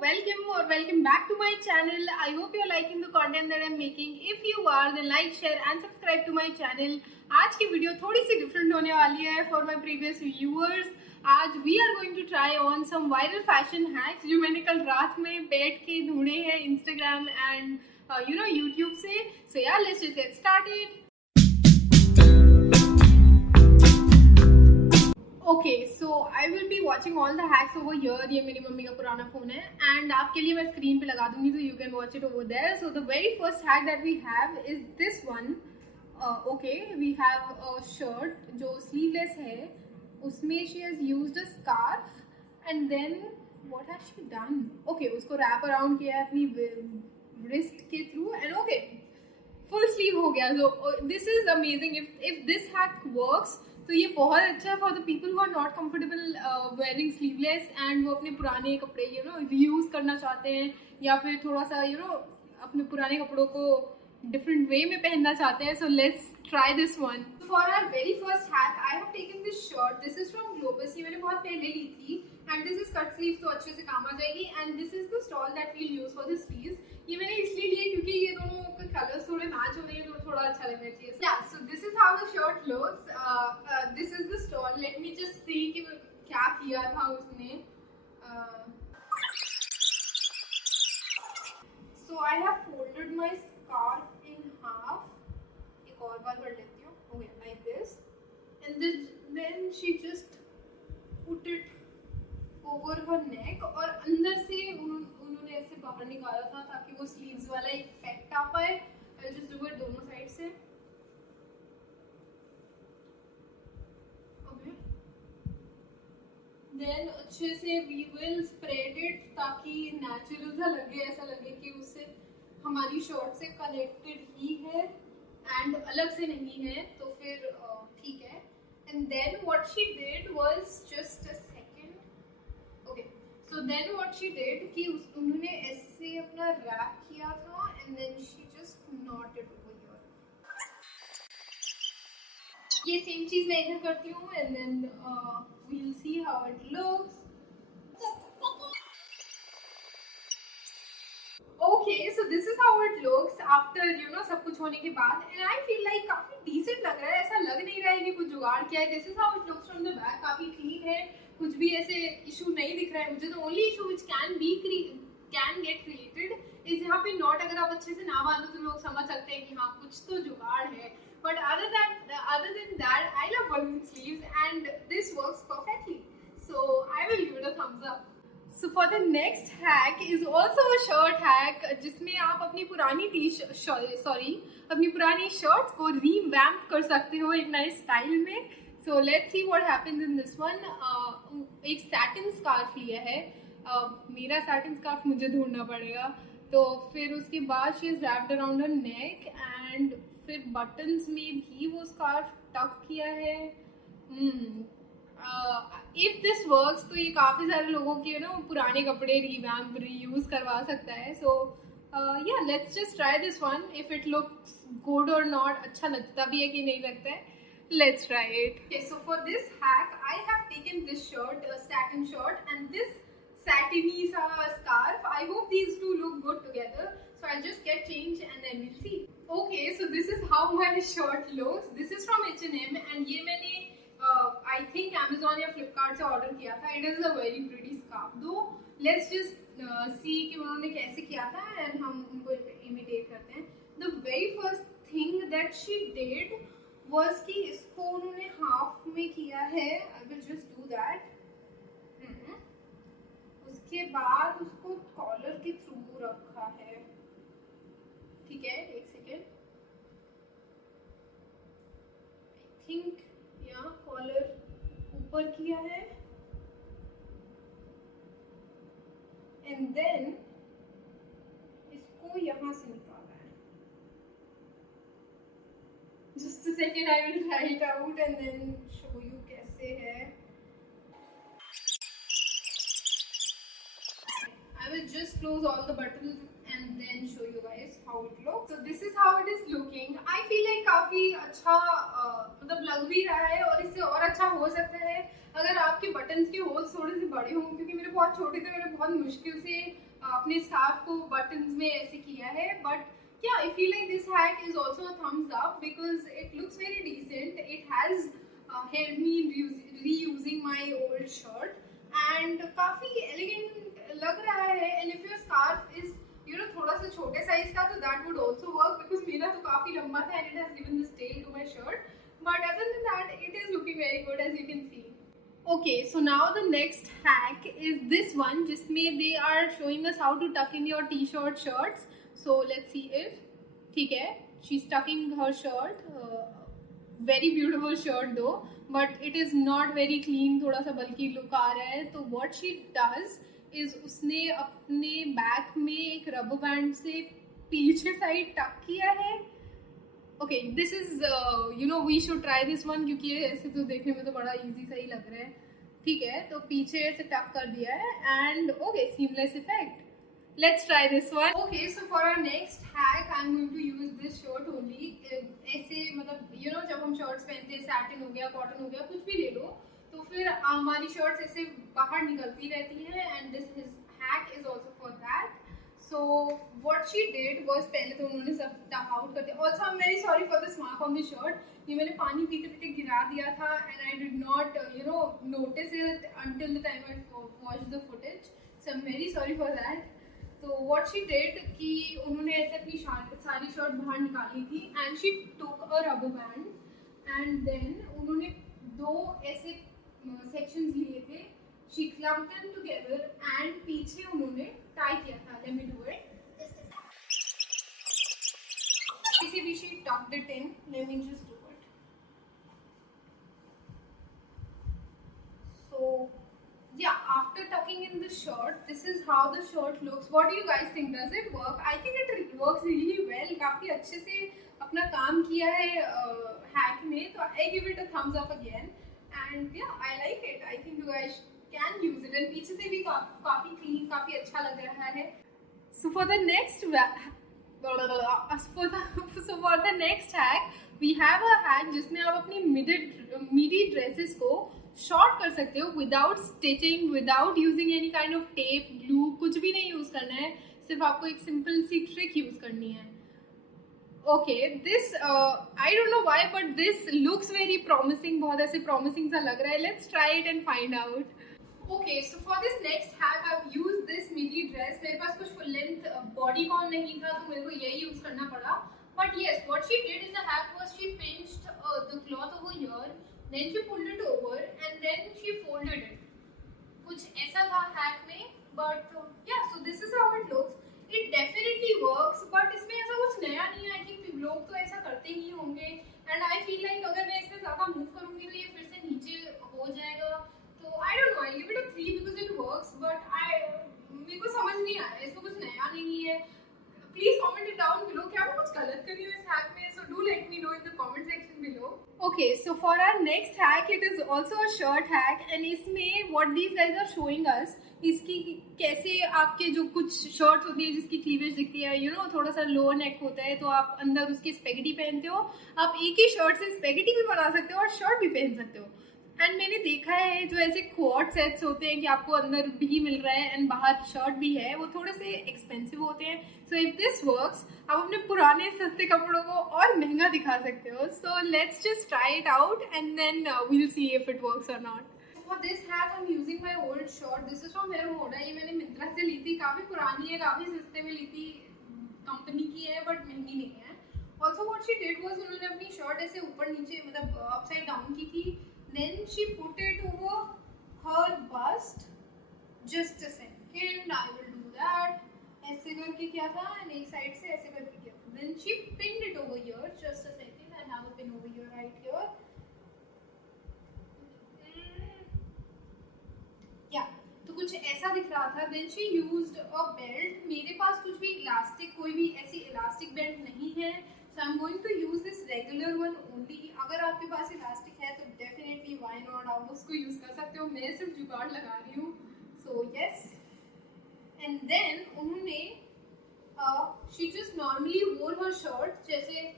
welcome back to my channel. I hope you're liking the content that I'm making. If you are, then like, share and subscribe to my channel. आज की वीडियो थोड़ी सी डिफरेंट होने वाली है for my previous viewers. आज we are going to try on some viral fashion hacks जो मैंने कल रात में बैठ के ढूंढे हैं Instagram and YouTube से. So yeah, let's just get started. Okay so I will be watching all the hacks over here. ये मेरी मम्मी का पुराना फ़ोन है एंड आपके लिए मैं स्क्रीन पे लगा दूंगी तो you can watch it over there. So the very first hack that we have is this one. Okay we have a shirt जो स्लीवलेस है, उसमें she has used a scarf and then what has she done. Okay उसको wrap around किया है अपनी wrist के through and okay full sleeve हो गया. So this is amazing. If this hack works तो ये बहुत अच्छा है for the people who are not comfortable wearing sleeveless and वो अपने पुराने कपड़े रीयूज करना चाहते हैं या फिर थोड़ा सा अपने पुराने कपड़ों को डिफरेंट वे में पहनना चाहते हैं. So let's try this one. For our very first hack I have taken this shirt. This is from Globus. ये मैंने बहुत पहले ली थी and this is cut sleeve तो अच्छे से काम आ जाएगी and this is the stole that we'll use for the sleeves. ये मैंने इसलिए लिए क्योंकि ये दोनों के कलर्स थोड़े मैच हो रहे हैं तो थोड़ा अच्छा लगना चाहिए. Yeah, so this is how the shirt looks. This is the stall. Let me just see कि क्या किया था उसने. So I have folded my scarf in half. एक और बार कर लेती हूँ. Okay, like this. And then she just put it over her neck और अंदर से उन्होंने ऐसे बाहर निकाला था ताकि वो स्लीव्स वाला इफेक्ट आ पाए. जस्ट डू इट दोनों साइड से. ओके देन अच्छे से वी विल स्प्रेड इट ताकि नेचुरल सा लगे, ऐसा लगे कि उससे हमारी शर्ट से कनेक्टेड ही है एंड अलग से नहीं है तो फिर ठीक है. And then what she did was just a second. Okay so then what she did कि उन्होंने ऐसे अपना रैप किया था and then she just knotted over here. ये सेम चीज मैं इधर करती हूँ and then we will see how it looks. Okay so this is how it looks after सब कुछ होने के बाद एंड आई फील लाइक काफी डिसेंट लग रहा है. ऐसा लग नहीं रहा है कि कुछ जुगाड़ किया है. This is how it looks from the back. काफी क्लीन है, कुछ भी ऐसे इशू नहीं दिख रहा है मुझे. The only issue which can get created is यहाँ पे नॉट अगर आप अच्छे से ना बांधो तो लोग समझ सकते हैं कि हाँ कुछ तो जुगाड़ है. But other than that I love balloon sleeves and this works perfectly. So I will give it a thumbs up. So for the next hack is also a shirt hack जिसमें आप अपनी पुरानी शर्ट्स को रीवैम्प कर सकते हो एक नए स्टाइल में. So let's see what happens in this one. एक सैटिन स्कार्फ लिया है. मेरा सैटिन स्कार्फ मुझे ढूंढना पड़ेगा. तो फिर उसके बाद she is wrapped around her neck and फिर बटन्स में भी वो स्कार्फ टक किया है. इफ दिस वर्क्स तो ये काफ़ी सारे लोगों के पुराने कपड़े रीयूज करवा सकता है. सो या let's just try this one. If it looks good और नॉट, अच्छा लगता भी है कि नहीं लगता है. Let's try it. Okay, so for this hack, I have taken this shirt, a satin shirt, and this satiny scarf. I hope these two look good together. So I'll just get changed and then we'll see. Okay, so this is how my shirt looks. This is from H&M and ये मैंने I think Amazon या Flipkart से order किया था. It is a very pretty scarf. Though let's just see कि उन्होंने कैसे किया था and हम उनको imitate करते हैं. The very first thing that she did was कि इसको उन्होंने हाफ में किया है. I will just do that. उसके बाद उसको कॉलर के थ्रू रखा है. ठीक है, एक सेकेंड. आई थिंक यहाँ कॉलर ऊपर किया है एंड देन इसको यहाँ से निकाला है. Just a second, I will try it out and then show you कैसे है. I will just close all the buttons and then show you guys how it looks. So this is how it is looking. I feel like काफी अच्छा मतलब लग भी रहा है और इससे और अच्छा हो सकता है अगर आपके बटन्स के होल्स थोड़े से बड़े हों, क्योंकि मेरे बहुत छोटे थे. मैंने बहुत मुश्किल से अपने स्कार्फ को बटन्स में ऐसे किया है. But yeah, I feel like this hack is also a thumbs up because it looks very decent. It has helped me in reusing my old shirt and काफी elegant लग रहा है. And if your scarf is थोड़ा सा छोटे साइज का तो that would also work because मेरा तो काफी लंबा था and it has given this tail to my shirt. But other than that, it is looking very good as you can see. Okay, so now the next hack is this one जिसमें they are showing us how to tuck in your t-shirt shirts. So let's see if ठीक है. She's tucking her shirt. Very beautiful shirt though, but it is not very clean. थोड़ा सा बल्कि look आ रहा है. तो what she does is उसने अपने बैक में एक रबर बैंड से पीछे साइड टक किया है. Okay, this is we should try this one क्योंकि ये ऐसे तो देखने में तो बड़ा easy सा ही लग रहा है. ठीक है, तो पीछे से टक कर दिया है and okay, seamless effect. Let's try this one. Okay, so for our next hack, I'm going to use this shirt only. ऐसे मतलब जब हम shirts पहनते हैं, satin हो गया, cotton हो गया, कुछ भी ले लो, तो फिर हमारी shirts ऐसे बाहर निकलती रहती हैं and this hack is also for that. So what she did was पहले तो उन्होंने सब tuck out कर दिया. Also, I'm very sorry for this mark on the shirt. ये मैंने पानी पीते पीते गिरा दिया था and I did not notice it until the time I watched the footage. So I'm very sorry for that. तो what she did कि उन्होंने ऐसे अपनी सारी शर्ट बाहर निकाली थी and she took a rubber band and then उन्होंने दो ऐसे sections लिए थे. She clumped them together and पीछे उन्होंने tie किया था. Let me do it. Basically she tucked it in. Let me just do it. So yeah, after tucking in the shirt, this is how the shirt looks. What do you guys think? Does it work? I think it works really well. काफी अच्छे से अपना काम किया है hack में. तो I give it a thumbs up again. And yeah, I like it. I think you guys can use it. And पीछे से भी काफी clean, काफी अच्छा लग रहा है. So for the next hack, we have a hack जिसमें आप अपनी midi dresses को शॉर्ट कर सकते हो without stitching, without using any kind of tape, glue, कुछ भी नहीं यूज करना है. सिर्फ आपको एक सिंपल सी ट्रिक यूज करनी है. Okay, this I don't know why but this looks very promising. बहुत ऐसे प्रॉमिसिंग सा लग रहा है. Let's try it and find out. Okay, so for this next hack I have used this midi dress. मेरे पास कुछ फुल लेंथ बॉडीकॉन नहीं था तो मेरे को यही यूज करना पड़ा. But yes, what she did in the hack was she pinched the cloth over here. Then she pulled it over and then she folded it. कुछ ऐसा था hack में, but yeah, so this is how it looks. It definitely works, but इसमें ऐसा कुछ नया नहीं है. I think लोग तो ऐसा करते ही होंगे. And I feel like अगर मैं इसमें ज़्यादा move करूँगी तो ये फिर से नीचे हो जाएगा. तो I don't know, I give it a 3 because it works, but मेरे को समझ नहीं आ रहा है. इसमें कुछ नया नहीं है. Please comment it down below. क्या मैं कुछ गलत कर रही हूँ इस hack में? So do let me know in the comment section below. Okay, so for our next hack, it is also a shirt hack, and इसमें what these guys are showing us इसकी कैसे आपके जो कुछ शर्ट्स होती है जिसकी क्लीवेज दिखती है, थोड़ा सा लो नेक होता है, तो आप अंदर उसके स्पेगेटी पहनते हो. आप एक ही शर्ट से स्पेगेटी भी बना सकते हो और शर्ट भी पहन सकते हो. एंड मैंने देखा है जो ऐसे क्वाड सेट्स होते हैं कि आपको अंदर भी मिल रहा है एंड बाहर शर्ट भी है, वो थोड़े से एक्सपेंसिव होते हैं. सो इफ दिस वर्क्स, आप अपने पुराने सस्ते कपड़ों को और महंगा दिखा सकते हो. So let's just try it out and then we'll see if it works और not. For this hack I'm using my old shirt. This is from Hero Moda. ये मैंने मिंत्रा से ली थी. काफ़ी पुरानी है, काफ़ी सस्ते में ली थी. कंपनी की है बट महंगी नहीं है. Also what she did was उन्होंने अपनी शर्ट ऐसे ऊपर नीचे मतलब अपसाइड डाउन की थी. Then she put it over her bust. Just a second, I will do that. ऐसे करके किया था and एक साइड से ऐसे करके किया था. Then she pinned it over here. Just a second, I have a pin over here right here. तो कुछ ऐसा दिख रहा था. Then she used a belt. मेरे पास कुछ भी इलास्टिक, कोई भी ऐसी इलास्टिक बेल्ट नहीं है. So I'm going to use this regular one only. अगर आपके पास इलास्टिक है तो definitely why not, आप उसको यूज कर सकते हो. मैं सिर्फ जुगाड़ लगा रही हूँ. So yes. And then उन्होंने she just normally wore her shirt जैसे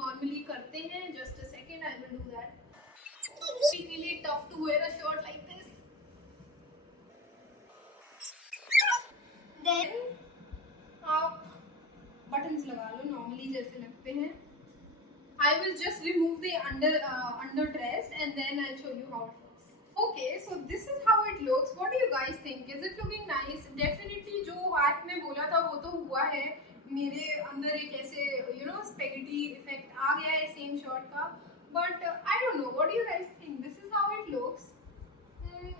normally करते हैं. Just a second, I will do that. It's really tough to wear a shirt like this. Then normally जैसे लगते हैं. I will just remove the under dress and then I'll show you how it looks. Okay, so this is how it looks. What do you guys think? Is it looking nice? Definitely जो hack में बोला था वो तो हुआ है. मेरे अंदर एक ऐसे spaghetti effect आ गया है same short का. But I don't know. What do you guys think? This is how it looks.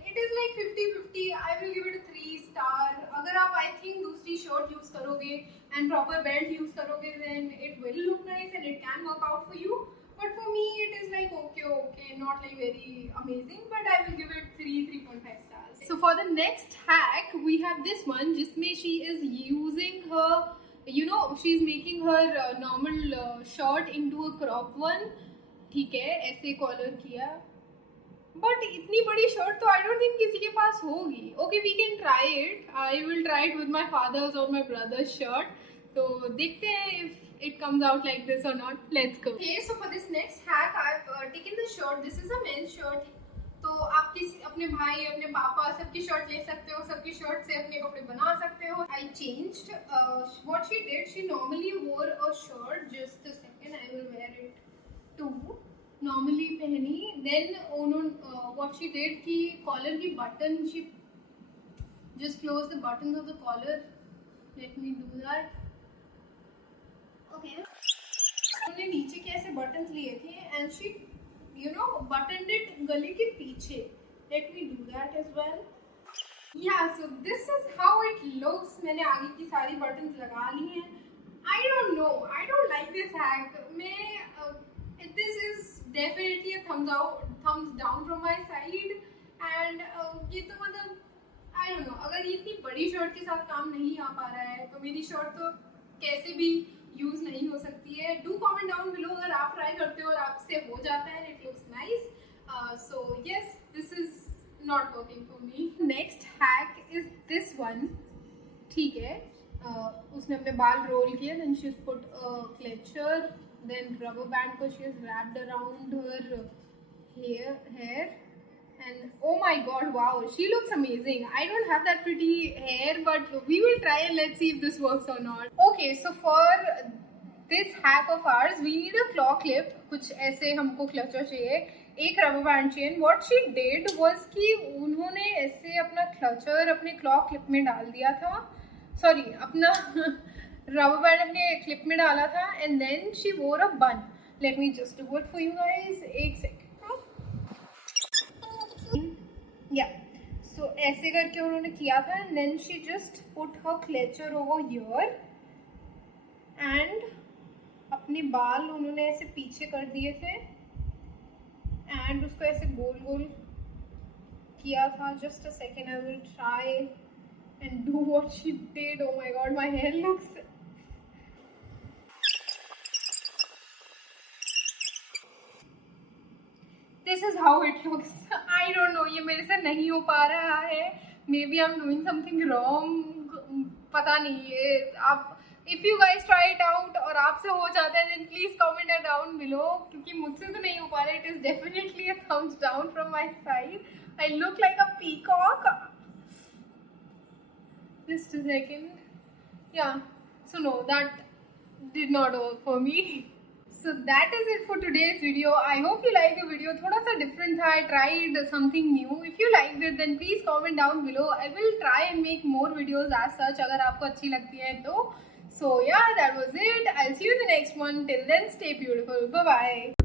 It is like 50-50. I will give it a 3 star. अगर आप I think दूसरी short use करोगे and proper belt use करोगे then it will look nice and it can work out for you. But for me it is like okay, not like very amazing, but I will give it 3.5 stars. So for the next hack we have this one जिसमें she is using her she's making her normal shirt into a crop one. ठीक है, ऐसे कॉलर किया. बट इतनी बड़ी शर्ट तो I don't think किसी के पास होगी. Okay, we can try it. I will try it with my father's और माय ब्रदर्स शर्ट. तो देखते हैं if it comes out like this और not. Let's go. Okay, so for this next hack I have taken the shirt. This is a men's shirt. तो आप किसी अपने भाई, अपने पापा सबकी शर्ट ले सकते हो. सबकी शर्ट से अपने कपड़े बना सकते हो. I changed what she did. She normally wore a shirt. Just a second, I will wear it too. Normally पहनी. देन उन्होंने व्हाट शी डिड कि कॉलर की button she just close the buttons of the collar. Let me do that. Okay, उन्होंने नीचे के ऐसे बटन्स लिए थे एंड शी बटन इट गले के पीछे. Let me do that as well. Yeah so this is how it looks. मैंने आगे की सारी बटन्स लगा ली हैं. I don't know, I don't like this hack. This is definitely a thumbs down from my side. And ये तो मतलब I don't know. अगर ये इतनी बड़ी शर्ट के साथ काम नहीं आ पा रहा है तो मेरी शर्ट तो कैसे भी यूज नहीं हो सकती है. डू कमेंट डाउन बिलो अगर आप ट्राई करते हो और आपसे हो जाता है. It looks nice. So yes, this is not working for me. Next hack is this one. ठीक है, उसने अपने बाल रोल किए. Then she's put a clencher. Then rubber band ko she has wrapped around her hair and oh my god, wow, she looks amazing. I don't have that pretty hair, but we will try and let's see if this works or not. Okay, so for this hack of ours we need a claw clip. कुछ ऐसे हमको क्लचर चाहिए, एक rubber band चाहिए. What she did was कि उन्होंने ऐसे अपना क्लचर अपने क्लॉ क्लिप में डाल दिया था. सॉरी, अपना रबर बैंड अपने क्लिप में डाला था and then she wore a bun. Let me just do it for you guys. एक सेकंड. या सो ऐसे करके उन्होंने किया था and then she just put her clutcher over here and अपने बाल उन्होंने ऐसे पीछे कर दिए थे एंड उसको ऐसे गोल गोल किया था. Just a second, I will try and do what she did. Oh my god, my hair looks. This is how it looks. I don't know, ये मेरे से नहीं हो पा रहा है. Maybe I'm doing something wrong. पता नहीं. ये आप if you guys try it out और आपसे हो जाता है then please comment it down below. क्योंकि मुझसे तो नहीं हो पा रहा है. It is definitely a thumbs down from my side. I look like a peacock. Just a second. Yeah, so no, that did not work for me. So that is it for today's video. I hope you liked the video. थोड़ा सा different था. I tried something new. If you liked it then please comment down below. I will try and make more videos as such अगर आपको अच्छी लगती है तो. So yeah, that was it. I'll see you in the next one. Till then, stay beautiful. Bye bye.